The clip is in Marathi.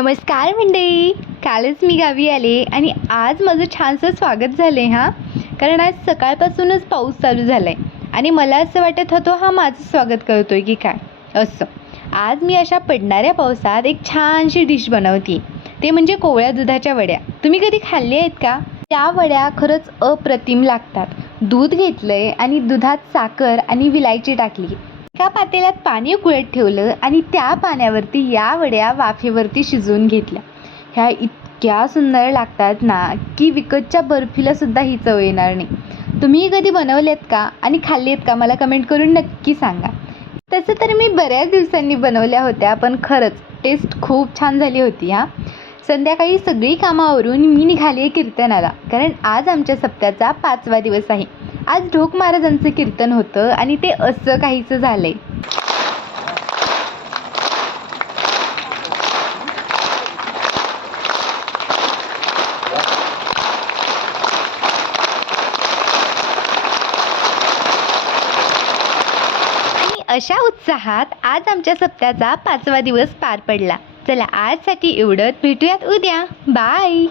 नमस्कार मंडळी. कालच मी गावी आले आणि आज माझं छानसं स्वागत झालं आहे कारण आज सकाळपासूनच पाऊस चालू झाला आहे आणि मला असं वाटत होतं माझं स्वागत करतो आहे की काय असं. आज मी अशा पडणाऱ्या पावसात एक छानशी डिश बनवते, ते म्हणजे कोवळ्या दुधाच्या वड्या. तुम्ही कधी खाल्ल्या आहेत का? त्या वड्या खरंच अप्रतिम लागतात. दूध घेतलं आहे आणि दुधात साखर आणि विलायची टाकली, एका पातेल्यात पाणी उकळत ठेवलं आणि त्या पाण्यावरती या वड्या वाफेवरती शिजवून घेतल्या. ह्या इतक्या सुंदर लागतात ना की विकतच्या बर्फीला सुद्धा ही चव येणार नाही. तुम्ही कधी बनवलेत का आणि खाल्लेत का? मला कमेंट करून नक्की सांगा. तसं तर मी बऱ्याच दिवसांनी बनवल्या होत्या, पण खरंच टेस्ट खूप छान झाली होती. संध्याकाळी सगळी कामावरून मी निघाली आहे कीर्तनाला, कारण आज आमच्या सप्त्याचा 5वा दिवस आहे. आज ढोक महाराजांचं कीर्तन होतं आणि ते असं काहीचं झालंय. आणि अशा उत्साहात आज आमच्या सप्त्याचा 5वा दिवस पार पडला. चला आजसाठी एवढंच. भेटूयात उद्या. बाय.